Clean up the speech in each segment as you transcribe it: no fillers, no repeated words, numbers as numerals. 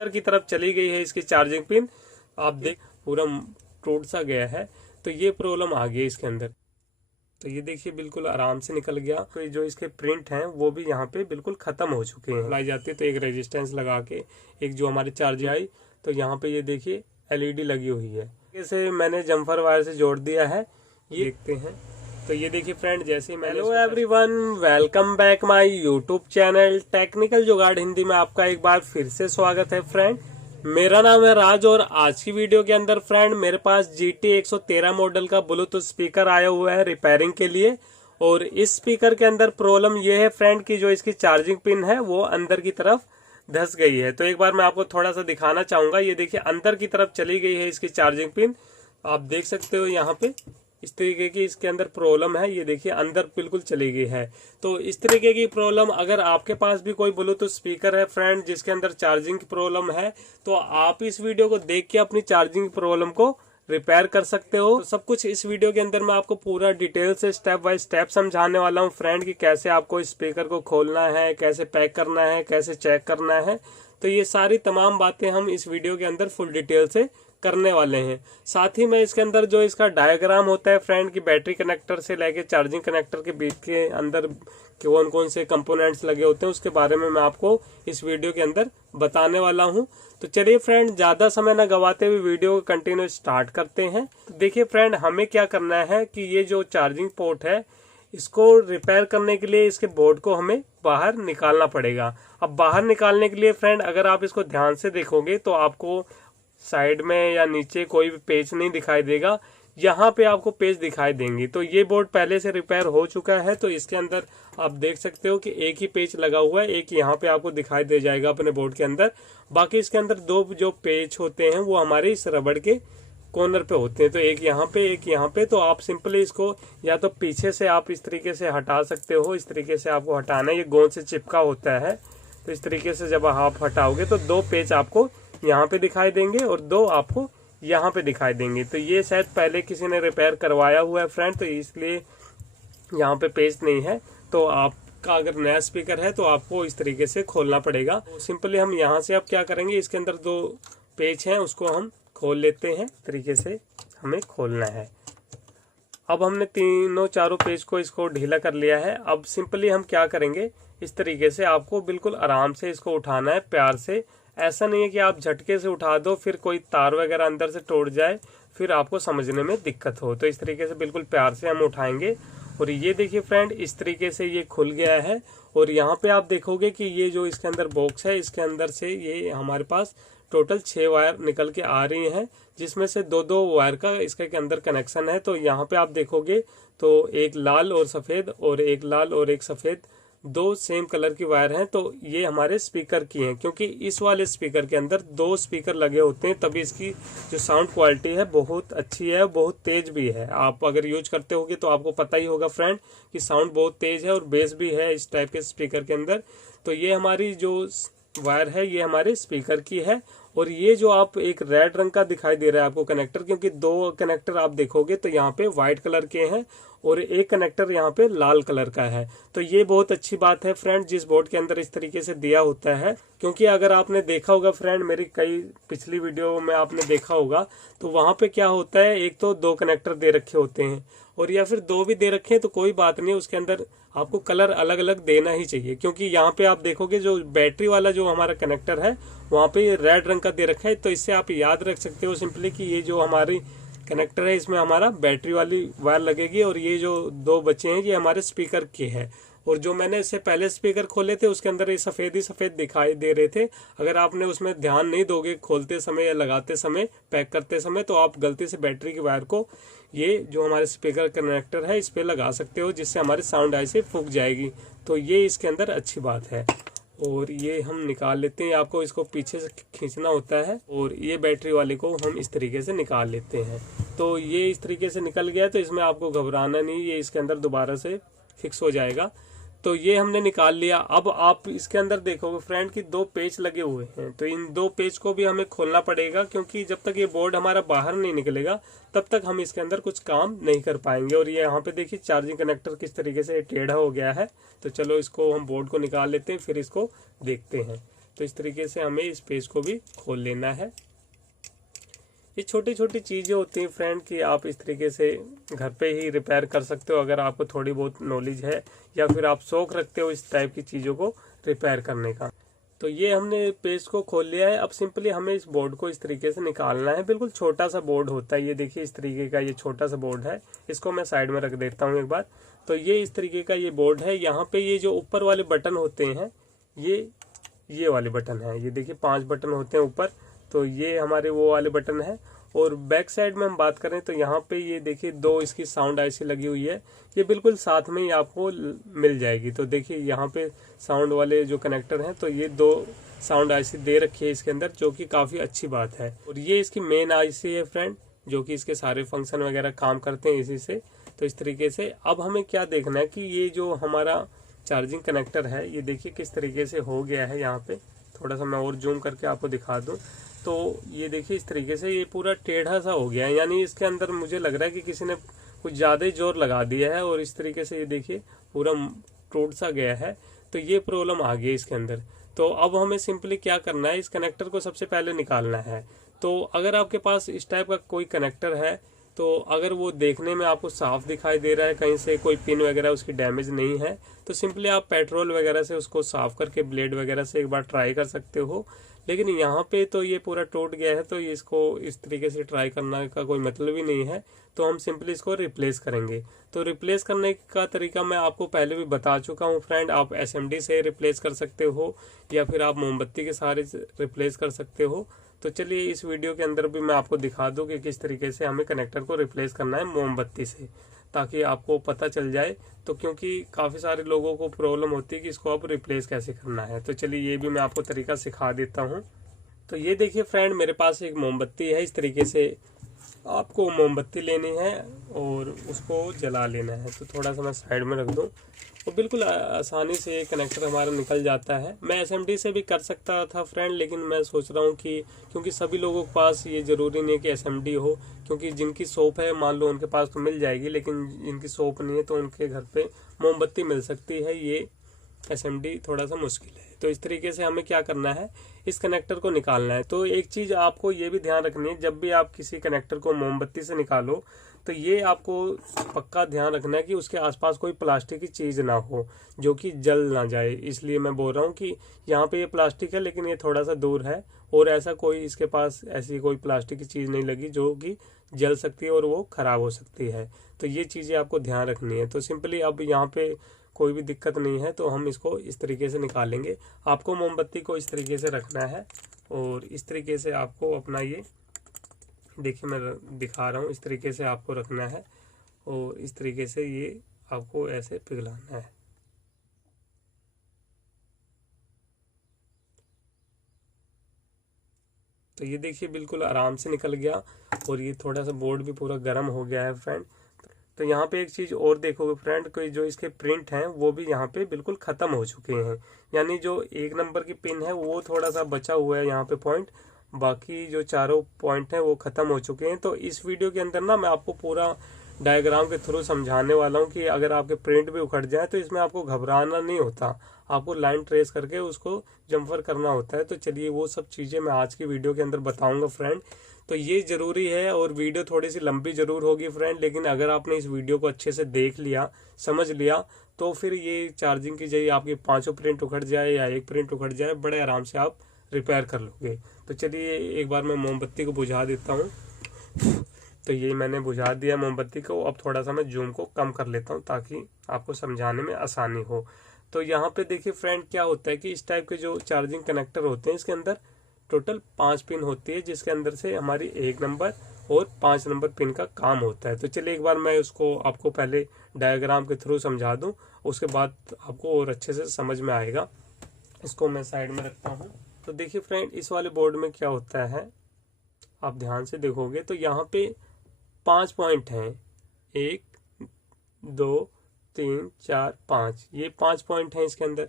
अंदर की तरफ चली गई है इसकी चार्जिंग पिन। आप देख पूरा टूट सा गया है, तो ये प्रॉब्लम आ गई इसके अंदर। तो ये देखिए बिल्कुल आराम से निकल गया। तो जो इसके प्रिंट हैं वो भी यहाँ पे बिल्कुल खत्म हो चुके हैं। लाई जाती है तो एक रेजिस्टेंस लगा के एक जो हमारी चार्ज आई, तो यहाँ पे ये देखिए एलईडी लगी हुई है। इसे मैंने जम्फर वायर से जोड़ दिया है, ये देखते हैं। तो ये देखिए फ्रेंड, जैसे मैंने hello everyone, welcome back my YouTube channel technical जुगाड़ हिंदी में आपका एक बार फिर से स्वागत है फ्रेंड। मेरा नाम है राज और आज की वीडियो के अंदर फ्रेंड मेरे पास GT 113 मॉडल का ब्लूटूथ स्पीकर आया हुआ है रिपेयरिंग के लिए। और इस स्पीकर के अंदर प्रॉब्लम ये है फ्रेंड कि जो इसकी चार्जिंग पिन है वो अंदर की तरफ धंस गई है। तो एक बार मैं आपको थोड़ा सा दिखाना चाहूंगा। ये देखिए अंदर की तरफ चली गई है इसकी चार्जिंग पिन, आप देख सकते हो यहाँ पे इस तरीके की इसके अंदर प्रॉब्लम है। ये देखिए अंदर बिल्कुल चली गई है। तो इस तरीके की प्रॉब्लम अगर आपके पास भी कोई ब्लूटूथ स्पीकर है फ्रेंड जिसके अंदर चार्जिंग की प्रॉब्लम है, तो आप इस वीडियो को देख के अपनी चार्जिंग प्रॉब्लम को रिपेयर कर सकते हो। तो सब कुछ इस वीडियो के अंदर मैं आपको पूरा डिटेल से स्टेप बाय स्टेप समझाने वाला हूँ फ्रेंड कि कैसे आपको इस स्पीकर को खोलना है, कैसे पैक करना है, कैसे चेक करना है। तो ये सारी तमाम बातें हम इस वीडियो के अंदर फुल डिटेल से करने वाले हैं। साथ ही में इसके अंदर जो इसका डायग्राम होता है फ्रेंड की बैटरी कनेक्टर से लेके चार्जिंग कनेक्टर के बीच के अंदर कौन कौन से कंपोनेंट्स लगे होते हैं उसके बारे में मैं आपको इस वीडियो के अंदर बताने वाला हूं। तो चलिए फ्रेंड, ज्यादा समय न गवाते हुए वीडियो को कंटिन्यू स्टार्ट करते हैं। तो देखिए फ्रेंड, हमें क्या करना है कि ये जो चार्जिंग पोर्ट है इसको रिपेयर करने के लिए इसके बोर्ड को हमें बाहर निकालना पड़ेगा। अब बाहर निकालने के लिए फ्रेंड अगर आप इसको ध्यान से देखोगे तो आपको साइड में या नीचे कोई भी पेच नहीं दिखाई देगा, यहाँ पे आपको पेच दिखाई देंगी। तो ये बोर्ड पहले से रिपेयर हो चुका है, तो इसके अंदर आप देख सकते हो कि एक ही पेच लगा हुआ है, एक यहाँ पे आपको दिखाई दे जाएगा अपने बोर्ड के अंदर। बाकी इसके अंदर दो जो पेच होते हैं वो हमारे इस रबड़ के कॉर्नर पे होते हैं, तो एक यहाँ पे एक यहाँ पे। तो आप सिंपली इसको या तो पीछे से आप इस तरीके से हटा सकते हो, इस तरीके से आपको हटाना है। ये गोंद से चिपका होता है, तो इस तरीके से जब आप हटाओगे तो दो पेच आपको यहाँ पे दिखाई देंगे और दो आपको यहाँ पे दिखाई देंगे। तो ये शायद पहले किसी ने रिपेयर करवाया हुआ है फ्रेंड, तो इसलिए यहाँ पे पेच नहीं है। तो आपका अगर नया स्पीकर है तो आपको इस तरीके से खोलना पड़ेगा। तो सिंपली हम यहाँ से अब क्या करेंगे, इसके अंदर दो पेच हैं उसको हम खोल लेते हैं। तरीके से हमें खोलना है। अब हमने तीनों चारों पेज को इसको ढीला कर लिया है। अब सिंपली हम क्या करेंगे, इस तरीके से आपको बिल्कुल आराम से इसको उठाना है, प्यार से। ऐसा नहीं है कि आप झटके से उठा दो फिर कोई तार वगैरह अंदर से टूट जाए, फिर आपको समझने में दिक्कत हो। तो इस तरीके से बिल्कुल प्यार से हम उठाएंगे। और ये देखिए फ्रेंड, इस तरीके से ये खुल गया है। और यहाँ पे आप देखोगे कि ये जो इसके अंदर बॉक्स है, इसके अंदर से ये हमारे पास टोटल 6 वायर निकल के आ रही हैं, जिसमें से दो वायर का इसके अंदर कनेक्शन है। तो यहाँ पे आप देखोगे तो एक लाल और सफेद और एक लाल और एक सफेद, दो सेम कलर की वायर हैं। तो ये हमारे स्पीकर की हैं, क्योंकि इस वाले स्पीकर के अंदर दो स्पीकर लगे होते हैं, तभी इसकी जो साउंड क्वालिटी है बहुत अच्छी है, बहुत तेज भी है। आप अगर यूज करते होगे तो आपको पता ही होगा फ्रेंड कि साउंड बहुत तेज है और बेस भी है इस टाइप के स्पीकर के अंदर। तो ये हमारी जो वायर है ये हमारे स्पीकर की है। और ये जो आप एक रेड रंग का दिखाई दे रहा है आपको कनेक्टर, क्योंकि दो कनेक्टर आप देखोगे तो यहाँ पे व्हाइट कलर के हैं और एक कनेक्टर यहाँ पे लाल कलर का है। तो ये बहुत अच्छी बात है फ्रेंड जिस बोर्ड के अंदर इस तरीके से दिया होता है, क्योंकि अगर आपने देखा होगा फ्रेंड मेरी कई पिछली वीडियो में आपने देखा होगा, तो वहां पे क्या होता है, एक तो दो कनेक्टर दे रखे होते हैं और या फिर दो भी दे रखे हैं तो कोई बात नहीं, उसके अंदर आपको कलर अलग अलग देना ही चाहिए। क्योंकि यहाँ पे आप देखोगे जो बैटरी वाला जो हमारा कनेक्टर है वहाँ पे रेड रंग का दे रखा है। तो इससे आप याद रख सकते हो सिंपली कि ये जो हमारी कनेक्टर है इसमें हमारा बैटरी वाली वायर लगेगी और ये जो दो बचे हैं ये हमारे स्पीकर के हैं। और जो मैंने इससे पहले स्पीकर खोले थे उसके अंदर ये सफेद ही सफेद दिखाई दे रहे थे। अगर आपने उसमें ध्यान नहीं दोगे खोलते समय या लगाते समय, पैक करते समय, तो आप गलती से बैटरी की वायर को ये जो हमारे स्पीकर कनेक्टर है इस पे लगा सकते हो, जिससे हमारी साउंड ऐसे फूक जाएगी। तो ये इसके अंदर अच्छी बात है। और ये हम निकाल लेते हैं, आपको इसको पीछे से खींचना होता है और ये बैटरी वाले को हम इस तरीके से निकाल लेते हैं। तो ये इस तरीके से निकल गया, तो इसमें आपको घबराना नहीं, ये इसके अंदर दोबारा से फिक्स हो जाएगा। तो ये हमने निकाल लिया। अब आप इसके अंदर देखोगे फ्रेंड कि दो पेच लगे हुए हैं, तो इन दो पेच को भी हमें खोलना पड़ेगा, क्योंकि जब तक ये बोर्ड हमारा बाहर नहीं निकलेगा तब तक हम इसके अंदर कुछ काम नहीं कर पाएंगे। और ये यहाँ पे देखिए चार्जिंग कनेक्टर किस तरीके से टेढ़ा हो गया है। तो चलो इसको हम बोर्ड को निकाल लेते हैं, फिर इसको देखते हैं। तो इस तरीके से हमें इस पेज को भी खोल लेना है। ये छोटी छोटी चीज़ें होती हैं फ्रेंड कि आप इस तरीके से घर पे ही रिपेयर कर सकते हो अगर आपको थोड़ी बहुत नॉलेज है या फिर आप शौक रखते हो इस टाइप की चीज़ों को रिपेयर करने का। तो ये हमने पेज को खोल लिया है। अब सिंपली हमें इस बोर्ड को इस तरीके से निकालना है। बिल्कुल छोटा सा बोर्ड होता है, ये देखिए इस तरीके का ये छोटा सा बोर्ड है। इसको मैं साइड में रख देता हूँ एक बार। तो ये इस तरीके का ये बोर्ड है। यहाँ पे ये जो ऊपर वाले बटन होते हैं ये वाले बटन है। ये देखिए 5 बटन होते हैं ऊपर, तो ये हमारे वो वाले बटन है। और बैक साइड में हम बात करें तो यहाँ पे ये देखिए 2 इसकी साउंड आईसी लगी हुई है। ये बिल्कुल साथ में ही आपको मिल जाएगी। तो देखिए यहाँ पे साउंड वाले जो कनेक्टर हैं, तो ये 2 साउंड आईसी दे रखी है इसके अंदर, जो कि काफ़ी अच्छी बात है। और ये इसकी मेन आईसी है फ्रेंड, जो कि इसके सारे फंक्शन वगैरह काम करते हैं इसी से। तो इस तरीके से अब हमें क्या देखना है कि ये जो हमारा चार्जिंग कनेक्टर है, ये देखिए किस तरीके से हो गया है। यहाँ पे थोड़ा सा मैं और जूम करके आपको दिखा दूँ तो ये देखिए इस तरीके से ये पूरा टेढ़ा सा हो गया है। यानी इसके अंदर मुझे लग रहा है कि किसी ने कुछ ज़्यादा ही जोर लगा दिया है और इस तरीके से ये देखिए पूरा टूट सा गया है। तो ये प्रॉब्लम आ गई इसके अंदर। तो अब हमें सिंपली क्या करना है, इस कनेक्टर को सबसे पहले निकालना है। तो अगर आपके पास इस टाइप का कोई कनेक्टर है, तो अगर वो देखने में आपको साफ दिखाई दे रहा है, कहीं से कोई पिन वगैरह उसकी डैमेज नहीं है, तो सिंपली आप पेट्रोल वगैरह से उसको साफ करके ब्लेड वगैरह से एक बार ट्राई कर सकते हो। लेकिन यहाँ पे तो ये पूरा टूट गया है, तो इसको इस तरीके से ट्राई करने का कोई मतलब ही नहीं है। तो हम सिंपली इसको रिप्लेस करेंगे। तो रिप्लेस करने का तरीका मैं आपको पहले भी बता चुका हूँ फ्रेंड। आप SMD से रिप्लेस कर सकते हो या फिर आप मोमबत्ती के सहारे रिप्लेस कर सकते हो। तो चलिए इस वीडियो के अंदर भी मैं आपको दिखा दूं कि किस तरीके से हमें कनेक्टर को रिप्लेस करना है मोमबत्ती से, ताकि आपको पता चल जाए। तो क्योंकि काफ़ी सारे लोगों को प्रॉब्लम होती है कि इसको आप रिप्लेस कैसे करना है। तो चलिए ये भी मैं आपको तरीका सिखा देता हूँ। तो ये देखिए फ्रेंड, मेरे पास एक मोमबत्ती है। इस तरीके से आपको मोमबत्ती लेनी है और उसको जला लेना है। तो थोड़ा सा मैं साइड में रख दूँ, तो बिल्कुल आसानी से ये कनेक्टर हमारा निकल जाता है। मैं SMD से भी कर सकता था फ्रेंड, लेकिन मैं सोच रहा हूँ कि क्योंकि सभी लोगों के पास ये ज़रूरी नहीं है कि SMD हो, क्योंकि जिनकी शॉप है मान लो उनके पास तो मिल जाएगी, लेकिन जिनकी शॉप नहीं है तो उनके घर पे मोमबत्ती मिल सकती है। ये SMD थोड़ा सा मुश्किल है। तो इस तरीके से हमें क्या करना है, इस कनेक्टर को निकालना है। तो एक चीज़ आपको ये भी ध्यान रखनी है, जब भी आप किसी कनेक्टर को मोमबत्ती से निकालो तो ये आपको पक्का ध्यान रखना है कि उसके आसपास कोई प्लास्टिक की चीज़ ना हो जो कि जल ना जाए। इसलिए मैं बोल रहा हूँ कि यहाँ पे ये प्लास्टिक है लेकिन ये थोड़ा सा दूर है, और ऐसा कोई इसके पास ऐसी कोई प्लास्टिक की चीज़ नहीं लगी जो कि जल सकती है और वो ख़राब हो सकती है। तो ये चीज़ें आपको ध्यान रखनी है। तो सिंपली अब यहाँ पे कोई भी दिक्कत नहीं है, तो हम इसको इस तरीके से निकालेंगे। आपको मोमबत्ती को इस तरीके से रखना है और इस तरीके से आपको अपना ये देखिए मैं दिखा रहा हूँ, इस तरीके से आपको रखना है और इस तरीके से ये आपको ऐसे पिघलाना है। तो ये देखिए बिल्कुल आराम से निकल गया और ये थोड़ा सा बोर्ड भी पूरा गर्म हो गया है फ्रेंड। तो यहाँ पे एक चीज़ और देखोगे फ्रेंड, कोई जो इसके प्रिंट हैं वो भी यहाँ पे बिल्कुल ख़त्म हो चुके हैं। यानी जो 1 नंबर की पिन है वो थोड़ा सा बचा हुआ है यहाँ पे पॉइंट, बाकी जो चारों पॉइंट हैं वो ख़त्म हो चुके हैं। तो इस वीडियो के अंदर ना मैं आपको पूरा डायग्राम के थ्रू समझाने वाला हूँ कि अगर आपके प्रिंट भी उखड़ जाए तो इसमें आपको घबराना नहीं होता, आपको लाइन ट्रेस करके उसको जम्फर करना होता है। तो चलिए वो सब चीज़ें मैं आज की वीडियो के अंदर बताऊँगा फ्रेंड। तो ये ज़रूरी है और वीडियो थोड़ी सी लंबी ज़रूर होगी फ्रेंड, लेकिन अगर आपने इस वीडियो को अच्छे से देख लिया, समझ लिया, तो फिर ये चार्जिंग की जगह आपके 5 प्रिंट उखड़ जाए या 1 प्रिंट उखड़ जाए, बड़े आराम से आप रिपेयर कर लोगे। तो चलिए एक बार मैं मोमबत्ती को बुझा देता हूँ। तो ये मैंने बुझा दिया मोमबत्ती को। अब थोड़ा सा मैं जूम को कम कर लेता हूँ ताकि आपको समझाने में आसानी हो। तो यहाँ पे देखिए फ्रेंड क्या होता है कि इस टाइप के जो चार्जिंग कनेक्टर होते हैं इसके अंदर टोटल 5 पिन होती है, जिसके अंदर से हमारी 1 नंबर और 5 नंबर पिन का काम होता है। तो चलिए एक बार मैं उसको आपको पहले डायग्राम के थ्रू समझा दूं, उसके बाद आपको और अच्छे से समझ में आएगा। इसको मैं साइड में रखता हूं। तो देखिए फ्रेंड, इस वाले बोर्ड में क्या होता है, आप ध्यान से देखोगे तो यहाँ पे 5 पॉइंट हैं, 1 2 3 4 5, ये 5 पॉइंट हैं इसके अंदर।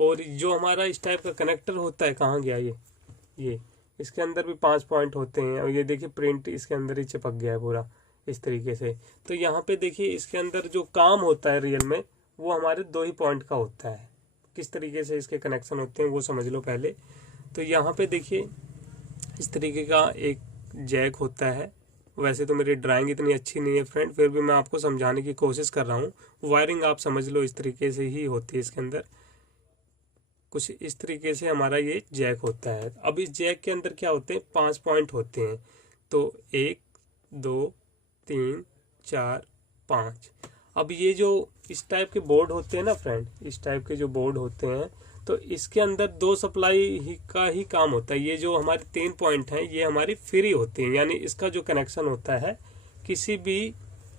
और जो हमारा इस टाइप का कनेक्टर होता है, कहाँ गया ये इसके अंदर भी 5 पॉइंट होते हैं। और ये देखिए प्रिंट इसके अंदर ही चिपक गया है पूरा इस तरीके से। तो यहाँ पे देखिए इसके अंदर जो काम होता है रियल में वो हमारे 2 ही पॉइंट का होता है। किस तरीके से इसके कनेक्शन होते हैं वो समझ लो पहले। तो यहाँ पे देखिए इस तरीके का एक जैक होता है। वैसे तो मेरी ड्राइंग इतनी अच्छी नहीं है फ्रेंड, फिर भी मैं आपको समझाने की कोशिश कर रहा हूँ। वायरिंग आप समझ लो इस तरीके से ही होती है इसके अंदर। कुछ इस तरीके से हमारा ये जैक होता है। अब इस जैक के अंदर क्या होते हैं, 5 पॉइंट होते हैं। तो 1 2 3 4 5। अब ये जो इस टाइप के बोर्ड होते हैं ना फ्रेंड, इस टाइप के जो बोर्ड होते हैं, तो इसके अंदर 2 सप्लाई का ही काम होता है। ये जो हमारे 3 पॉइंट हैं ये हमारी फ्री होती हैं, यानी इसका जो कनेक्शन होता है किसी भी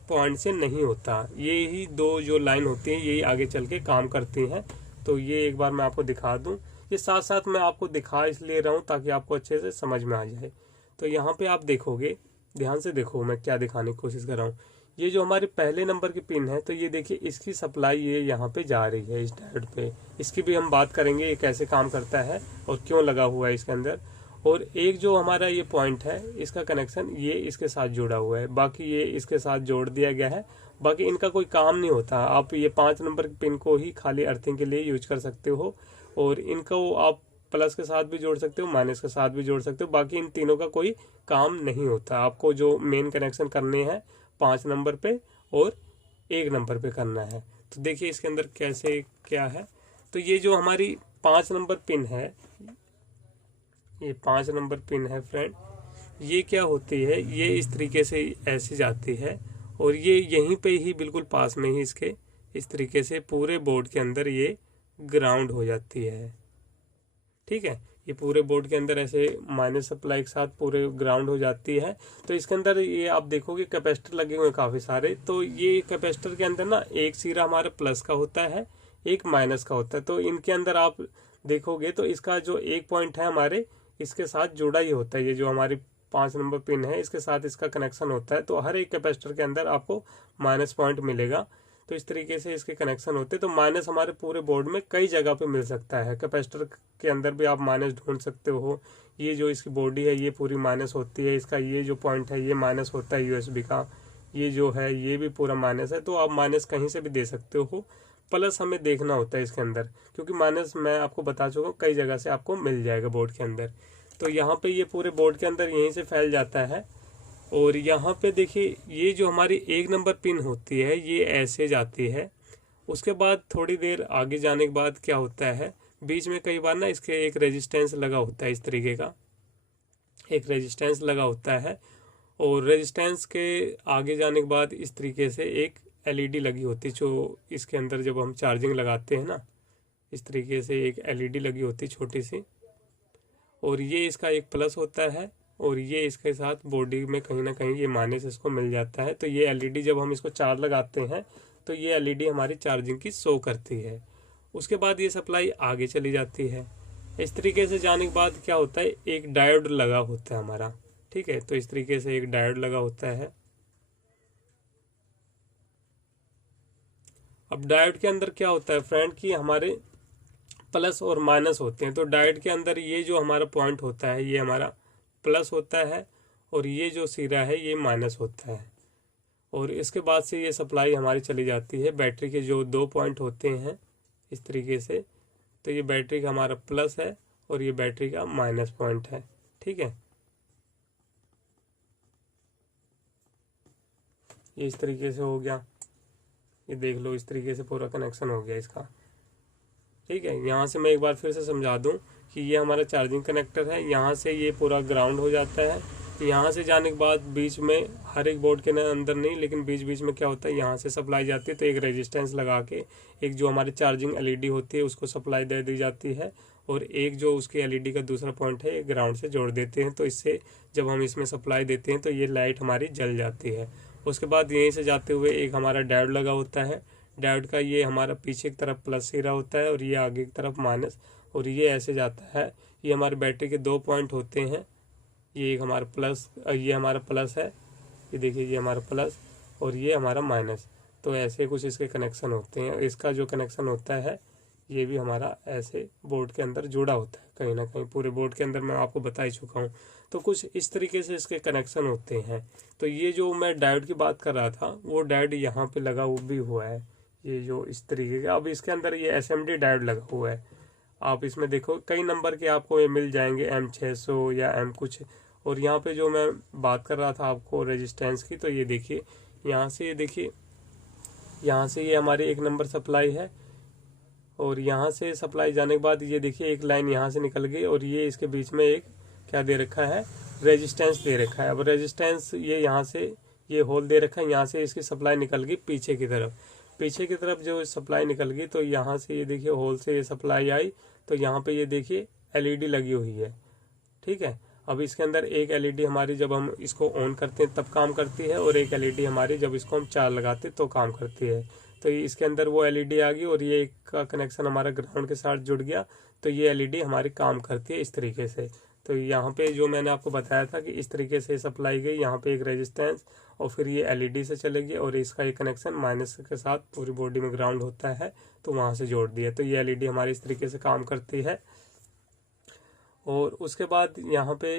पॉइंट से नहीं होता। ये ही 2 जो लाइन होती हैं यही आगे चल के काम करती हैं। तो ये एक बार मैं आपको दिखा दूं। ये साथ साथ मैं आपको दिखा इसलिए रहा हूँ ताकि आपको अच्छे से समझ में आ जाए। तो यहाँ पे आप देखोगे, ध्यान से देखो मैं क्या दिखाने की कोशिश कर रहा हूँ। ये जो हमारे पहले नंबर की पिन है, तो ये देखिए इसकी सप्लाई ये यहाँ पे जा रही है इस डायोड पे। इसकी भी हम बात करेंगे ये कैसे काम करता है और क्यों लगा हुआ है इसके अंदर। और एक जो हमारा ये पॉइंट है इसका कनेक्शन ये इसके साथ जुड़ा हुआ है, बाकी ये इसके साथ जोड़ दिया गया है। बाकी इनका कोई काम नहीं होता। आप ये 5 नंबर की पिन को ही खाली अर्थिंग के लिए यूज कर सकते हो, और इनको आप प्लस के साथ भी जोड़ सकते हो, माइनस के साथ भी जोड़ सकते हो। बाकी इन तीनों का कोई काम नहीं होता। आपको जो मेन कनेक्शन करने हैं 5 नंबर पे और 1 नंबर पे करना है। तो देखिए इसके अंदर कैसे क्या है। तो ये जो हमारी 5 नंबर पिन है, ये 5 नंबर पिन है फ्रेंड, ये क्या होती है, ये इस तरीके से ऐसे जाती है और ये यहीं पे ही बिल्कुल पास में ही इसके इस तरीके से पूरे बोर्ड के अंदर ये ग्राउंड हो जाती है। ठीक है, ये पूरे बोर्ड के अंदर ऐसे माइनस सप्लाई के साथ पूरे ग्राउंड हो जाती है। तो इसके अंदर ये आप देखोगे कैपेसिटर लगे हुए हैं काफ़ी सारे। तो ये कैपेसिटर के अंदर ना एक सिरा हमारा प्लस का होता है, एक माइनस का होता है। तो इनके अंदर आप देखोगे तो इसका जो एक पॉइंट है हमारे इसके साथ जुड़ा ही होता है। ये जो हमारी 5 नंबर पिन है इसके साथ इसका कनेक्शन होता है। तो हर एक कैपेसिटर के अंदर आपको माइनस पॉइंट मिलेगा। तो इस तरीके से इसके कनेक्शन होते हैं। तो माइनस हमारे पूरे बोर्ड में कई जगह पे मिल सकता है। कैपेसिटर के अंदर भी आप माइनस ढूंढ सकते हो। ये जो इसकी बॉडी है ये पूरी माइनस होती है, इसका ये जो पॉइंट है ये माइनस होता है यूएसबी का, ये जो है ये भी पूरा माइनस है। तो आप माइनस कहीं से भी दे सकते हो, प्लस हमें देखना होता है इसके अंदर, क्योंकि माइनस मैं आपको बता चुका हूँ कई जगह से आपको मिल जाएगा बोर्ड के अंदर। तो यहाँ पे ये पूरे बोर्ड के अंदर यहीं से फैल जाता है। और यहाँ पे देखिए ये जो हमारी 1 नंबर पिन होती है ये ऐसे जाती है। उसके बाद थोड़ी देर आगे जाने के बाद क्या होता है, बीच में कई बार ना इसके एक रेजिस्टेंस लगा होता है, इस तरीके का एक रेजिस्टेंस लगा होता है। और रेजिस्टेंस के आगे जाने के बाद इस तरीके से एक एलईडी लगी होती है, जो इसके अंदर जब हम चार्जिंग लगाते हैं ना, इस तरीके से एक एलईडी लगी होती है छोटी सी। और ये इसका एक प्लस होता है और ये इसके साथ बॉडी में कहीं ना कहीं ये माइनस इसको मिल जाता है। तो ये एलईडी जब हम इसको चार्ज लगाते हैं तो ये एलईडी हमारी चार्जिंग की शो करती है। उसके बाद ये सप्लाई आगे चली जाती है। इस तरीके से जाने के बाद क्या होता है, एक डायोड लगा होता है हमारा। ठीक है, तो इस तरीके से एक डायोड लगा होता है। अब डायोड के अंदर क्या होता है फ्रेंड कि हमारे प्लस और माइनस होते हैं। तो डायोड के अंदर ये जो हमारा पॉइंट होता है ये हमारा प्लस होता है और ये जो सिरा है ये माइनस होता है। और इसके बाद से ये सप्लाई हमारी चली जाती है बैटरी के जो 2 पॉइंट होते हैं इस तरीके से। तो ये बैटरी का हमारा प्लस है और ये बैटरी का माइनस पॉइंट है। ठीक है, ये इस तरीके से हो गया। ये देख लो इस तरीके से पूरा कनेक्शन हो गया इसका। ठीक है, यहाँ से मैं एक बार फिर से समझा दूं कि ये हमारा चार्जिंग कनेक्टर है। यहाँ से ये पूरा ग्राउंड हो जाता है। यहाँ से जाने के बाद बीच में हर एक बोर्ड के अंदर नहीं, लेकिन बीच बीच में क्या होता है यहाँ से सप्लाई जाती है। तो एक रेजिस्टेंस लगा के एक जो हमारी चार्जिंग एलईडी होती है उसको सप्लाई दे दी जाती है, और एक जो उसकी एलईडी का दूसरा पॉइंट है ग्राउंड से जोड़ देते हैं। तो इससे जब हम इसमें सप्लाई देते हैं तो ये लाइट हमारी जल जाती है। उसके बाद यहीं से जाते हुए एक हमारा डायोड लगा होता है। डायोड का ये हमारा पीछे की तरफ प्लस सिरा होता है और ये आगे की तरफ माइनस, और ये ऐसे जाता है। ये हमारी बैटरी के 2 पॉइंट होते हैं। ये एक हमारा प्लस, ये हमारा प्लस है, ये देखिए ये हमारा प्लस और ये हमारा माइनस। तो ऐसे कुछ इसके कनेक्शन होते हैं। इसका जो कनेक्शन होता है ये भी हमारा ऐसे बोर्ड के अंदर जुड़ा होता है कहीं ना कहीं। पूरे बोर्ड के अंदर मैं आपको बता ही चुका हूँ। तो कुछ इस तरीके से इसके कनेक्शन होते हैं। तो ये जो मैं डायोड की बात कर रहा था वो डायोड यहाँ पे लगा भी हुआ है, ये जो इस तरीके का। अब इसके अंदर ये एसएमडी डायोड लगा हुआ है। आप इसमें देखो कई नंबर के आपको ये मिल जाएंगे, M600 या M कुछ। और यहाँ पे जो मैं बात कर रहा था आपको रेजिस्टेंस की, तो ये देखिए यहाँ से, ये देखिए यहाँ से ये हमारी 1 नंबर सप्लाई है, और यहाँ से सप्लाई जाने के बाद ये देखिए एक लाइन यहाँ से निकल गई, और ये इसके बीच में एक क्या दे रखा है, रेजिस्टेंस दे रखा है। अब रेजिस्टेंस ये यहाँ से ये होल दे रखा है, यहाँ से इसकी सप्लाई निकल गई पीछे की तरफ। पीछे की तरफ जो सप्लाई निकल गई, तो यहाँ से ये देखिए होल से ये सप्लाई आई, तो यहाँ पे ये देखिए LED लगी हुई है, ठीक है। अब इसके अंदर एक LED हमारी जब हम इसको ऑन करते हैं तब काम करती है, और एक LED हमारी जब इसको हम चार्ज लगाते तो काम करती है। तो इसके अंदर वो LED आ गई, और ये एक का कनेक्शन हमारा ग्राउंड के साथ जुड़ गया, तो ये LED हमारी काम करती है इस तरीके से। तो यहाँ पे जो मैंने आपको बताया था कि इस तरीके से सप्लाई गई, यहाँ पे एक रेजिस्टेंस, और फिर ये LED से चलेगी, और इसका एक कनेक्शन माइनस के साथ पूरी बॉडी में ग्राउंड होता है, तो वहाँ से जोड़ दिया। तो ये LED हमारी इस तरीके से काम करती है। और उसके बाद यहाँ पे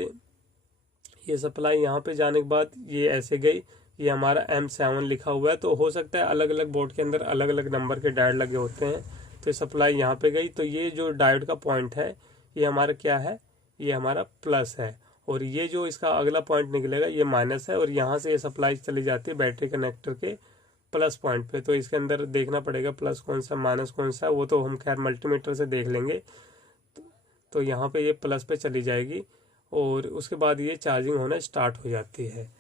ये सप्लाई यहाँ पे जाने के बाद ये ऐसे गई, ये हमारा M7 लिखा हुआ है। तो हो सकता है अलग अलग बोर्ड के अंदर अलग अलग नंबर के डायोड लगे होते हैं। तो सप्लाई यहाँ पे गई, तो ये जो डायोड का पॉइंट है ये हमारा क्या है, ये हमारा प्लस है, और ये जो इसका अगला पॉइंट निकलेगा ये माइनस है, और यहाँ से ये सप्लाई चली जाती है बैटरी कनेक्टर के प्लस पॉइंट पे। तो इसके अंदर देखना पड़ेगा प्लस कौन सा माइनस कौन सा, वो तो हम खैर मल्टीमीटर से देख लेंगे। तो यहाँ पे ये प्लस पे चली जाएगी, और उसके बाद ये चार्जिंग होना स्टार्ट हो जाती है।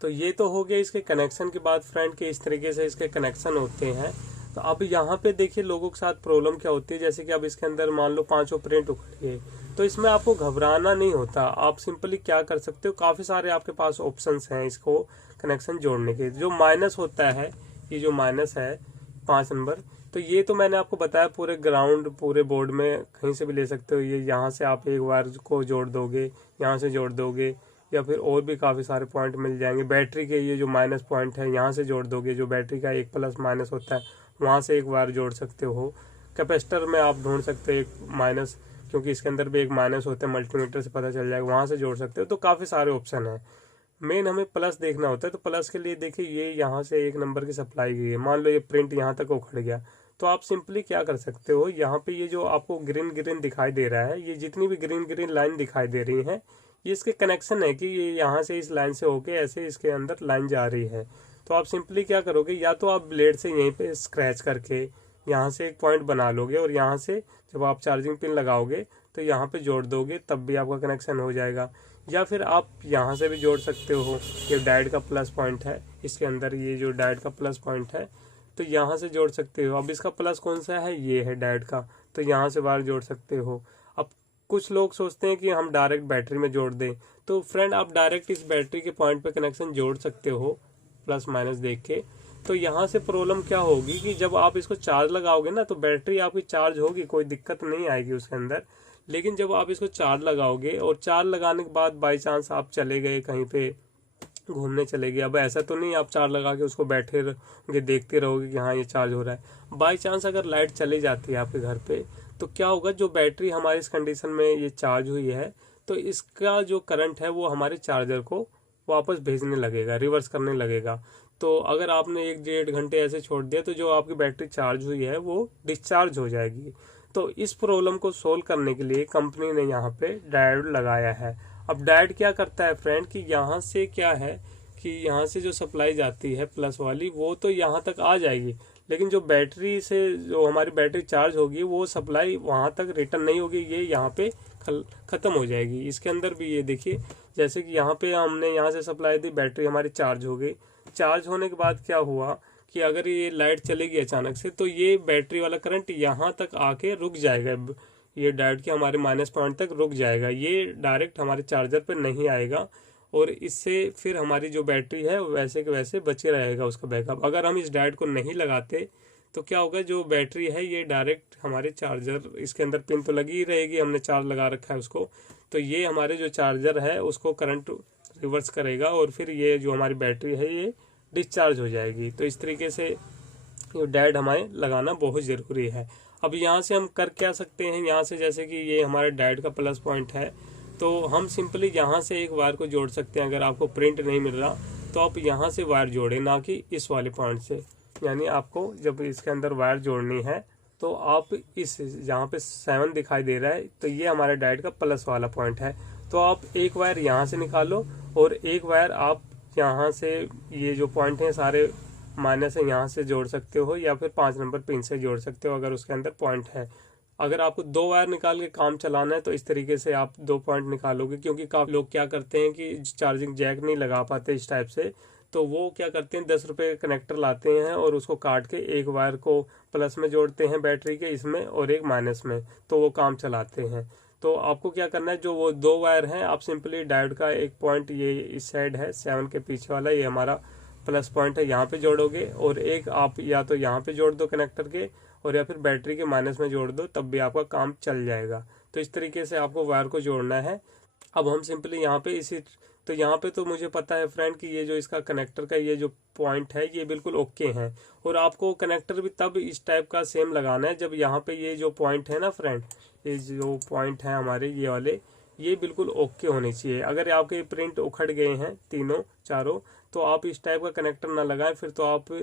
तो ये तो हो गया इसके कनेक्शन के बाद फ्रेंड के इस तरीके से इसके कनेक्शन होते हैं। तो अब यहाँ पे देखिए लोगों के साथ प्रॉब्लम क्या होती है, जैसे कि अब इसके अंदर मान लो 5 प्रिंट उखड़ गए, तो इसमें आपको घबराना नहीं होता। आप सिंपली क्या कर सकते हो, काफ़ी सारे आपके पास ऑप्शंस हैं इसको कनेक्शन जोड़ने के। जो माइनस होता है, ये जो माइनस है 5 नंबर, तो ये तो मैंने आपको बताया पूरे ग्राउंड पूरे बोर्ड में कहीं से भी ले सकते हो। ये यहाँ से आप एक वायर को जोड़ दोगे, यहाँ से जोड़ दोगे, या फिर और भी काफ़ी सारे पॉइंट मिल जाएंगे। बैटरी के ये जो माइनस पॉइंट है यहाँ से जोड़ दोगे, जो बैटरी का एक प्लस माइनस होता है वहाँ से एक वायर जोड़ सकते हो। कैपेसिटर में आप ढूंढ सकते हो एक माइनस, क्योंकि इसके अंदर भी एक माइनस होता है, मल्टीमीटर से पता चल जाएगा, वहाँ से जोड़ सकते हो। तो काफ़ी सारे ऑप्शन हैं। मेन हमें प्लस देखना होता है। तो प्लस के लिए देखिए ये यहाँ से 1 नंबर की सप्लाई गई है, मान लो ये प्रिंट यहाँ तक उखड़ गया, तो आप सिंपली क्या कर सकते हो, यहाँ पे ये जो आपको ग्रीन ग्रीन दिखाई दे रहा है, ये जितनी भी ग्रीन ग्रीन लाइन दिखाई दे रही है, ये इसके कनेक्शन है कि ये यहाँ से इस लाइन से होके ऐसे इसके अंदर लाइन जा रही है। तो आप सिंपली क्या करोगे, या तो आप ब्लेड से यहीं पे स्क्रैच करके यहाँ से एक पॉइंट बना लोगे, और यहाँ से जब आप चार्जिंग पिन लगाओगे तो यहाँ पे जोड़ दोगे, तब भी आपका कनेक्शन हो जाएगा। या फिर आप यहाँ से भी जोड़ सकते हो, ये डायोड का प्लस पॉइंट है इसके अंदर, ये जो डायोड का प्लस पॉइंट है, तो यहाँ से जोड़ सकते हो। अब इसका प्लस कौन सा है, ये है डायोड का, तो यहाँ से वायर जोड़ सकते हो। अब कुछ लोग सोचते हैं कि हम डायरेक्ट बैटरी में जोड़ दें, तो फ्रेंड आप डायरेक्ट इस बैटरी के पॉइंट पे कनेक्शन जोड़ सकते हो प्लस माइनस देख के। तो यहाँ से प्रॉब्लम क्या होगी कि जब आप इसको चार्ज लगाओगे ना, तो बैटरी आपकी चार्ज होगी, कोई दिक्कत नहीं आएगी उसके अंदर। लेकिन जब आप इसको चार्ज लगाओगे, और चार्ज लगाने के बाद बाई चांस आप चले गए कहीं पे घूमने चले गए, अब ऐसा तो नहीं आप चार्ज लगा के उसको बैठे रहोगे देखते रहोगे कि हाँ ये चार्ज हो रहा है। बाई चांस अगर लाइट चली जाती है आपके घर पे, तो क्या होगा, जो बैटरी हमारी इस कंडीशन में ये चार्ज हुई है, तो इसका जो करंट है वो हमारे चार्जर को वापस भेजने लगेगा, रिवर्स करने लगेगा। तो अगर आपने 1-1.5 घंटे ऐसे छोड़ दिया, तो जो आपकी बैटरी चार्ज हुई है वो डिस्चार्ज हो जाएगी। तो इस प्रॉब्लम को सोल्व करने के लिए कंपनी ने यहाँ पे डायोड लगाया है। अब डायोड क्या करता है फ्रेंड, कि यहाँ से क्या है कि यहाँ से जो सप्लाई जाती है प्लस वाली, वो तो यहाँ तक आ जाएगी, लेकिन जो बैटरी से जो हमारी बैटरी चार्ज होगी वो सप्लाई वहाँ तक रिटर्न नहीं होगी, ये यहाँ पे ख़त्म हो जाएगी। इसके अंदर भी ये देखिए, जैसे कि यहाँ पे हमने यहाँ से सप्लाई दी, बैटरी हमारी चार्ज हो गई। चार्ज होने के बाद क्या हुआ कि अगर ये लाइट चलेगी अचानक से, तो ये बैटरी वाला करंट यहाँ तक आके रुक जाएगा, ये डायोड के हमारे माइनस पॉइंट तक रुक जाएगा, ये डायरेक्ट हमारे चार्जर पे नहीं आएगा, और इससे फिर हमारी जो बैटरी है वैसे के वैसे बचे रहेगा उसका बैकअप। अगर हम इस डायोड को नहीं लगाते तो क्या होगा, जो बैटरी है ये डायरेक्ट हमारे चार्जर, इसके अंदर पिन तो लगी ही रहेगी, हमने चार्ज लगा रखा है उसको, तो ये हमारे जो चार्जर है उसको करंट रिवर्स करेगा, और फिर ये जो हमारी बैटरी है ये डिस्चार्ज हो जाएगी। तो इस तरीके से ये डायोड हमें लगाना बहुत ज़रूरी है। अब यहाँ से हम कर क्या सकते हैं, यहाँ से जैसे कि ये हमारे डायोड का प्लस पॉइंट है, तो हम सिंपली यहाँ से एक वायर को जोड़ सकते हैं। अगर आपको प्रिंट नहीं मिल रहा तो आप यहाँ से वायर जोड़ें, ना कि इस वाले पॉइंट से। यानी आपको जब इसके अंदर वायर जोड़नी है तो आप इस यहाँ पे 7 दिखाई दे रहा है, तो ये हमारे डायोड का प्लस वाला पॉइंट है। तो आप एक वायर यहाँ से निकालो और एक वायर आप यहाँ से, ये जो पॉइंट है सारे माइनस है, यहाँ से जोड़ सकते हो या फिर 5 नंबर पिन से जोड़ सकते हो अगर उसके अंदर पॉइंट है। अगर आपको 2 वायर निकाल के काम चलाना है तो इस तरीके से आप 2 पॉइंट निकालोगे, क्योंकि काफी लोग क्या करते हैं कि चार्जिंग जैक नहीं लगा पाते इस टाइप से, तो वो क्या करते हैं 10 रुपए कनेक्टर लाते हैं और उसको काट के एक वायर को प्लस में जोड़ते हैं बैटरी के इसमें और एक माइनस में, तो वो काम चलाते हैं। तो आपको क्या करना है, जो वो 2 वायर हैं आप सिंपली डायोड का एक पॉइंट ये इस साइड है 7 के पीछे वाला, ये हमारा प्लस पॉइंट है, यहाँ पे जोड़ोगे और एक आप या तो यहाँ पे जोड़ दो कनेक्टर के और या फिर बैटरी के माइनस में जोड़ दो, तब भी आपका काम चल जाएगा। तो इस तरीके से आपको वायर को जोड़ना है। अब हम सिंपली यहाँ पे इसी, तो यहाँ पे तो मुझे पता है फ्रेंड कि ये जो इसका कनेक्टर का ये जो पॉइंट है ये बिल्कुल ओके है, और आपको कनेक्टर भी तब इस टाइप का सेम लगाना है जब यहाँ पे ये जो पॉइंट है ना फ्रेंड, ये जो पॉइंट है हमारे ये वाले, ये बिल्कुल ओके होने चाहिए। अगर आपके प्रिंट उखड़ गए हैं तीनों चारों, तो आप इस टाइप का कनेक्टर ना लगाएं, फिर तो आप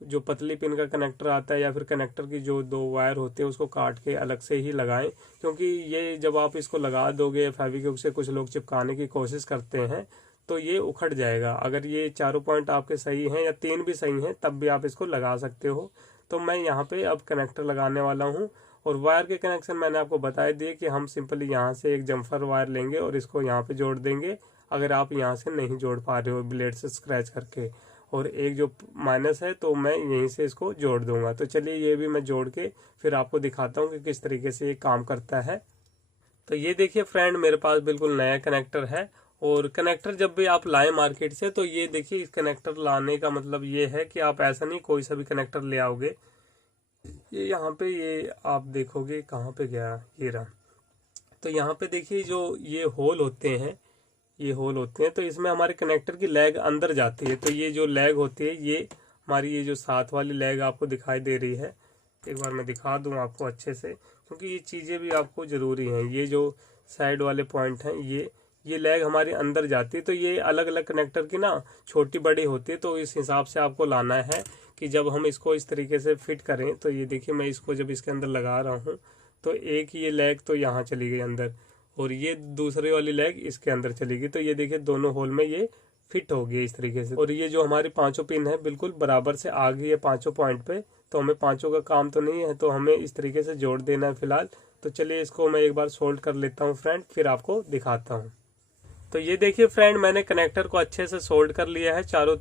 जो पतली पिन का कनेक्टर आता है या फिर कनेक्टर की जो 2 वायर होते हैं उसको काट के अलग से ही लगाएं, क्योंकि ये जब आप इसको लगा दोगे फेविक्विक से कुछ लोग चिपकाने की कोशिश करते हैं तो ये उखड़ जाएगा। अगर ये चारों पॉइंट आपके सही हैं या 3 भी सही हैं तब भी आप इसको लगा सकते हो। तो मैं यहाँ पे अब कनेक्टर लगाने वाला हूँ, और वायर के कनेक्शन मैंने आपको बता दिए कि हम सिंपली यहाँ से एक जम्फर वायर लेंगे और इसको यहाँ पे जोड़ देंगे, अगर आप यहाँ से नहीं जोड़ पा रहे हो ब्लेड से स्क्रैच करके, और एक जो माइनस है तो मैं यहीं से इसको जोड़ दूंगा। तो चलिए ये भी मैं जोड़ के फिर आपको दिखाता हूँ कि किस तरीके से ये काम करता है। तो ये देखिए फ्रेंड, मेरे पास बिल्कुल नया कनेक्टर है, और कनेक्टर जब भी आप लाए मार्केट से तो ये देखिए, इस कनेक्टर लाने का मतलब ये है कि आप ऐसा नहीं कोई सा भी कनेक्टर ले आओगे। ये यहाँ पे ये आप देखोगे कहाँ पे गया, ये रहा। तो यहाँ पे देखिए जो ये होल होते हैं, ये होल होते हैं, तो इसमें हमारे कनेक्टर की लैग अंदर जाती है। तो ये जो लैग होती है ये हमारी, ये जो साथ वाली लैग आपको दिखाई दे रही है, एक बार मैं दिखा दूं आपको अच्छे से, क्योंकि ये चीज़ें भी आपको ज़रूरी हैं। ये जो साइड वाले पॉइंट हैं ये लैग हमारी अंदर जाती है। तो ये अलग अलग कनेक्टर की ना छोटी बड़ी होती है, तो इस हिसाब से आपको लाना है कि जब हम इसको इस तरीके से फिट करें। तो ये देखिए मैं इसको जब इसके अंदर लगा रहा हूँ तो एक ये लैग तो यहाँ चली गई अंदर, और ये दूसरी वाली लेग इसके अंदर चलेगी। तो ये देखिए दोनों होल में ये फिट हो गई इस तरीके से, और ये जो हमारी 5 पिन है बिल्कुल बराबर से आ गई है 5 पॉइंट पे। तो हमें 5 का काम तो नहीं है, तो हमें इस तरीके से जोड़ देना है फिलहाल। तो चलिए इसको मैं एक बार सोल्ड कर लेता हूँ फ्रेंड, फिर आपको दिखाता हूँ। तो ये देखिए फ्रेंड, मैंने कनेक्टर को अच्छे से सोल्ड कर लिया है, चारों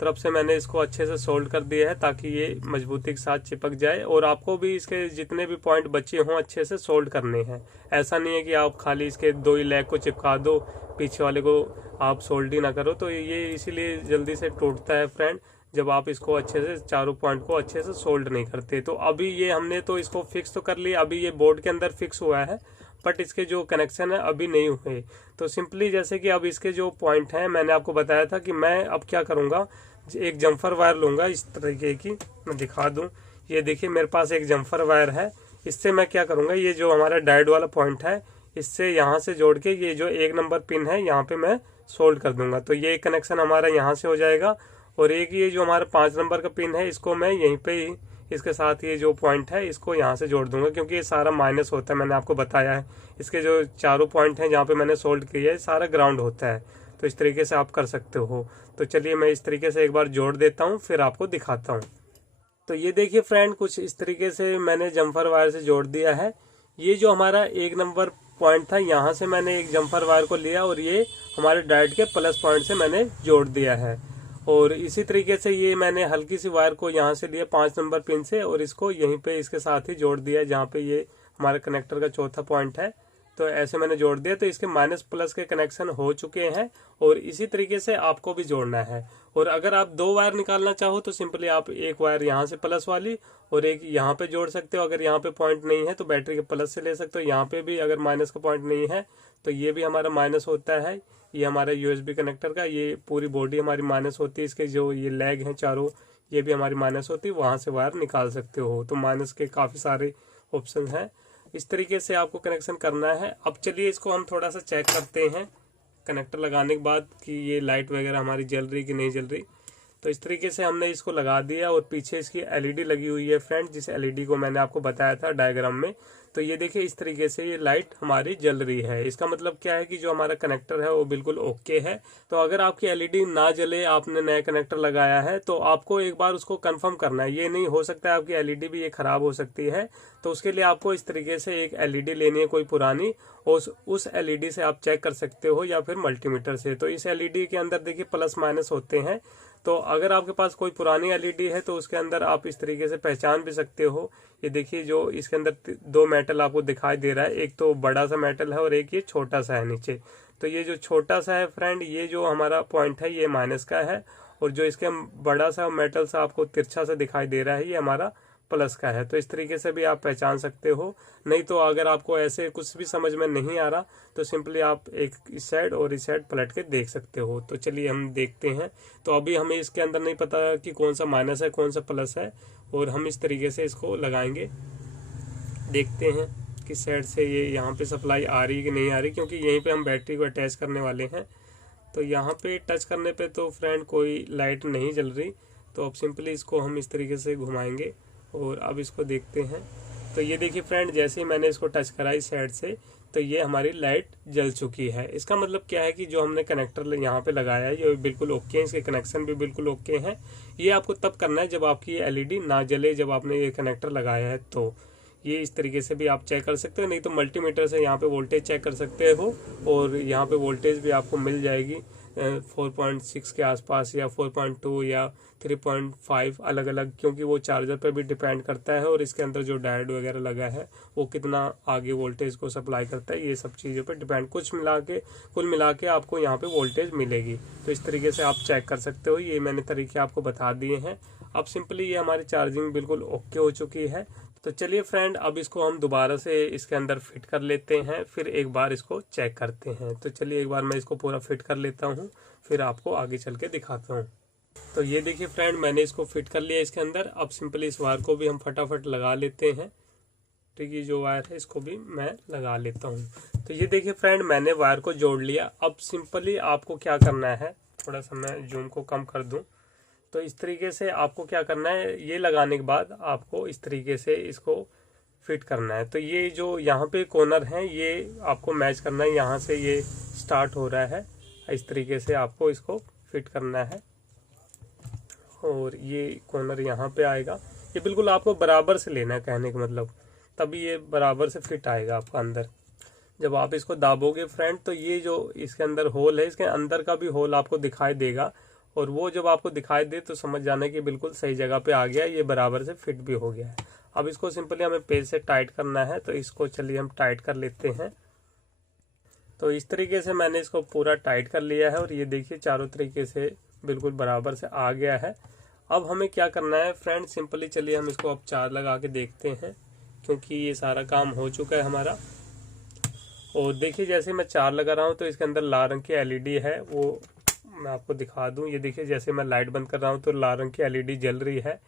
तरफ से मैंने इसको अच्छे से सोल्ड कर दिया है ताकि ये मजबूती के साथ चिपक जाए। और आपको भी इसके जितने भी पॉइंट बचे हों अच्छे से सोल्ड करने हैं। ऐसा नहीं है कि आप खाली इसके 2 ही लेग को चिपका दो, पीछे वाले को आप सोल्ड ही ना करो। तो ये इसीलिए जल्दी से टूटता है फ्रेंड, जब आप इसको अच्छे से चारों पॉइंट को अच्छे से सोल्ड नहीं करते। तो अभी ये हमने तो इसको फिक्स तो कर लिया, अभी ये बोर्ड के अंदर फिक्स हुआ है, बट इसके जो कनेक्शन है अभी नहीं हुए। तो सिंपली जैसे कि अब इसके जो पॉइंट हैं मैंने आपको बताया था कि मैं अब क्या करूँगा, एक जम्फर वायर लूँगा इस तरीके की, मैं दिखा दूँ। ये देखिए मेरे पास एक जम्फर वायर है, इससे मैं क्या करूँगा, ये जो हमारा डायोड वाला पॉइंट है इससे यहाँ से जोड़ के ये जो 1 नंबर पिन है यहाँ पे मैं सोल्ड कर दूंगा। तो ये कनेक्शन हमारा यहाँ से हो जाएगा, और एक ये जो हमारा 5 नंबर का पिन है इसको मैं यहीं पे ही इसके साथ ये जो पॉइंट है इसको यहाँ से जोड़ दूंगा, क्योंकि ये सारा माइनस होता है, मैंने आपको बताया है। इसके जो चारों पॉइंट हैं जहाँ पे मैंने सोल्ड किया है सारा ग्राउंड होता है। तो इस तरीके से आप कर सकते हो। तो चलिए मैं इस तरीके से एक बार जोड़ देता हूँ, फिर आपको दिखाता हूँ। तो ये देखिए फ्रेंड, कुछ इस तरीके से मैंने जम्फर वायर से जोड़ दिया है। ये जो हमारा 1 नंबर पॉइंट था यहाँ से मैंने एक जम्फर वायर को लिया और ये हमारे डायोड के प्लस पॉइंट से मैंने जोड़ दिया है। और इसी तरीके से ये मैंने हल्की सी वायर को यहाँ से लिया 5 नंबर पिन से, और इसको यहीं पे इसके साथ ही जोड़ दिया जहाँ पे ये हमारे कनेक्टर का चौथा पॉइंट है। तो ऐसे मैंने जोड़ दिया, तो इसके माइनस प्लस के कनेक्शन हो चुके हैं, और इसी तरीके से आपको भी जोड़ना है। और अगर आप 2 वायर निकालना चाहो तो सिंपली आप एक वायर यहाँ से प्लस वाली और एक यहाँ पे जोड़ सकते हो। अगर यहाँ पे पॉइंट नहीं है तो बैटरी के प्लस से ले सकते हो। यहाँ पे भी अगर माइनस का पॉइंट नहीं है तो ये भी हमारा माइनस होता है। ये हमारा USB कनेक्टर का ये पूरी बॉडी हमारी माइनस होती है। इसके जो ये लेग हैं चारों, ये भी हमारी माइनस होती है, वहां से वायर निकाल सकते हो। तो माइनस के काफी सारे ऑप्शन हैं। इस तरीके से आपको कनेक्शन करना है। अब चलिए इसको हम थोड़ा सा चेक करते हैं कनेक्टर लगाने के बाद कि ये लाइट वगैरह हमारी जल रही कि नहीं जल रही। तो इस तरीके से हमने इसको लगा दिया और पीछे इसकी एलईडी लगी हुई है फ्रेंड, जिस एलईडी को मैंने आपको बताया था डायग्राम में। तो ये देखिए इस तरीके से ये लाइट हमारी जल रही है। इसका मतलब क्या है कि जो हमारा कनेक्टर है वो बिल्कुल ओके है। तो अगर आपकी एलईडी ना जले, आपने नया कनेक्टर लगाया है, तो आपको एक बार उसको कंफर्म करना है। ये नहीं हो सकता है आपकी एलईडी भी ये खराब हो सकती है। तो उसके लिए आपको इस तरीके से एक एलईडी लेनी है कोई पुरानी, और उस एलईडी से आप चेक कर सकते हो या फिर मल्टीमीटर से। तो इस एलईडी के अंदर देखिए प्लस माइनस होते हैं। तो अगर आपके पास कोई पुरानी एलईडी है तो उसके अंदर आप इस तरीके से पहचान भी सकते हो। ये देखिए जो इसके अंदर दो मेटल आपको दिखाई दे रहा है, एक तो बड़ा सा मेटल है और एक ये छोटा सा है नीचे। तो ये जो छोटा सा है फ्रेंड, ये जो हमारा पॉइंट है ये माइनस का है, और जो इसके बड़ा सा मेटल सा आपको तिरछा सा दिखाई दे रहा है ये हमारा प्लस का है। तो इस तरीके से भी आप पहचान सकते हो। नहीं तो अगर आपको ऐसे कुछ भी समझ में नहीं आ रहा तो सिंपली आप एक इस साइड और इस साइड पलट के देख सकते हो। तो चलिए हम देखते हैं। तो अभी हमें इसके अंदर नहीं पता कि कौन सा माइनस है कौन सा प्लस है, और हम इस तरीके से इसको लगाएंगे। देखते हैं किस साइड से ये यहाँ पे सप्लाई आ रही है कि नहीं आ रही, क्योंकि यहीं पे हम बैटरी को अटैच करने वाले हैं। तो यहाँ पे टच करने पे तो फ्रेंड कोई लाइट नहीं जल रही। तो अब सिंपली इसको हम इस तरीके से घुमाएंगे और अब इसको देखते हैं। तो ये देखिए फ्रेंड, जैसे ही मैंने इसको टच करा इस साइड से, तो ये हमारी लाइट जल चुकी है। इसका मतलब क्या है कि जो हमने कनेक्टर यहाँ पे लगाया है ये बिल्कुल ओके है, इसके कनेक्शन भी बिल्कुल ओके हैं। ये आपको तब करना है जब आपकी एलईडी ना जले, जब आपने ये कनेक्टर लगाया है। तो ये इस तरीके से भी आप चेक कर सकते हो, नहीं तो मल्टीमीटर से यहाँ पे वोल्टेज चेक कर सकते हो, और यहाँ पे वोल्टेज भी आपको मिल जाएगी 4.6 के आसपास या 4.2 या 3.5 अलग अलग, क्योंकि वो चार्जर पे भी डिपेंड करता है और इसके अंदर जो डायोड वगैरह लगा है वो कितना आगे वोल्टेज को सप्लाई करता है, ये सब चीज़ों पे डिपेंड। कुल मिला के आपको यहाँ पे वोल्टेज मिलेगी। तो इस तरीके से आप चेक कर सकते हो। ये मैंने तरीके आपको बता दिए हैं। अब सिंपली ये हमारी चार्जिंग बिल्कुल ओके हो चुकी है। तो चलिए फ्रेंड, अब इसको हम दोबारा से इसके अंदर फिट कर लेते हैं, फिर एक बार इसको चेक करते हैं। तो चलिए एक बार मैं इसको पूरा फिट कर लेता हूँ, फिर आपको आगे चल के दिखाता हूँ। तो ये देखिए फ्रेंड, मैंने इसको फिट कर लिया इसके अंदर। अब सिंपली इस वायर को भी हम फटाफट लगा लेते हैं। ठीक है, जो वायर है इसको भी मैं लगा लेता हूँ। तो ये देखिए फ्रेंड, मैंने वायर को जोड़ लिया। अब सिंपली आपको क्या करना है, थोड़ा सा मैं जूम को कम कर दूँ। तो इस तरीके से आपको क्या करना है, ये लगाने के बाद आपको इस तरीके से इसको फिट करना है। तो ये जो यहाँ पे कॉर्नर है ये आपको मैच करना है, यहाँ से ये स्टार्ट हो रहा है, इस तरीके से आपको इसको फिट करना है। और ये कॉर्नर यहाँ पे आएगा, ये बिल्कुल आपको बराबर से लेना है, कहने का मतलब, तभी ये बराबर से फिट आएगा आपका अंदर। जब आप इसको दाबोगे फ्रेंड, तो ये जो इसके अंदर होल है, इसके अंदर का भी होल आपको दिखाई देगा, और वो जब आपको दिखाई दे तो समझ जाना कि बिल्कुल सही जगह पे आ गया, ये बराबर से फिट भी हो गया है। अब इसको सिंपली हमें पेज से टाइट करना है। तो इसको चलिए हम टाइट कर लेते हैं। तो इस तरीके से मैंने इसको पूरा टाइट कर लिया है, और ये देखिए चारों तरीके से बिल्कुल बराबर से आ गया है। अब हमें क्या करना है फ्रेंड, सिंपली चलिए हम इसको अब चार्ज लगा के देखते हैं, क्योंकि ये सारा काम हो चुका है हमारा। और देखिए जैसे मैं चार्ज लगा रहा हूँ तो इसके अंदर लाल रंग की एलईडी है, वो मैं आपको दिखा दूं। ये देखिए जैसे मैं लाइट बंद कर रहा हूं तो लाल रंग की एलईडी जल रही है।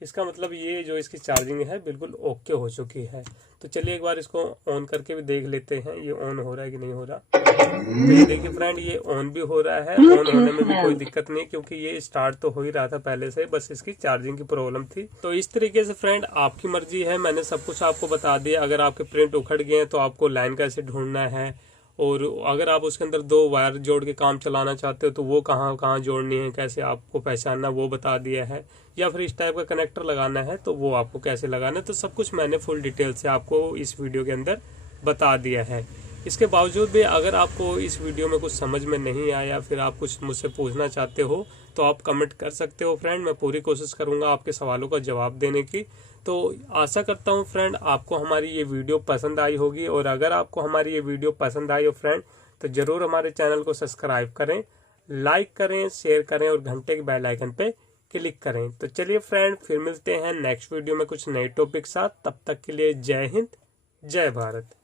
इसका मतलब ये जो इसकी चार्जिंग है बिल्कुल ओके हो चुकी है। तो चलिए एक बार इसको ऑन करके भी देख लेते हैं, ये ऑन हो रहा है कि नहीं हो रहा। तो ये देखिए फ्रेंड, ये ऑन भी हो रहा है। ऑन होने में भी कोई दिक्कत नहीं, क्योंकि ये स्टार्ट तो हो ही रहा था पहले से, बस इसकी चार्जिंग की प्रॉब्लम थी। तो इस तरीके से फ्रेंड आपकी मर्जी है, मैंने सब कुछ आपको बता दिया। अगर आपके प्रिंट उखड़ गए हैं तो आपको लाइन कैसे ढूंढना है, और अगर आप उसके अंदर 2 वायर जोड़ के काम चलाना चाहते हो तो वो कहाँ कहाँ जोड़नी है, कैसे आपको पहचानना वो बता दिया है। या फिर इस टाइप का कनेक्टर लगाना है तो वो आपको कैसे लगाना है, तो सब कुछ मैंने फुल डिटेल से आपको इस वीडियो के अंदर बता दिया है। इसके बावजूद भी अगर आपको इस वीडियो में कुछ समझ में नहीं आया, फिर आप कुछ मुझसे पूछना चाहते हो तो आप कमेंट कर सकते हो फ्रेंड। मैं पूरी कोशिश करूंगा आपके सवालों का जवाब देने की। तो आशा करता हूं फ्रेंड आपको हमारी ये वीडियो पसंद आई होगी, और अगर आपको हमारी ये वीडियो पसंद आई हो फ्रेंड तो जरूर हमारे चैनल को सब्सक्राइब करें, लाइक करें, शेयर करें और घंटे के बेल आइकन पे क्लिक करें। तो चलिए फ्रेंड, फिर मिलते हैं नेक्स्ट वीडियो में कुछ नए टॉपिक साथ। तब तक के लिए जय हिंद, जय भारत।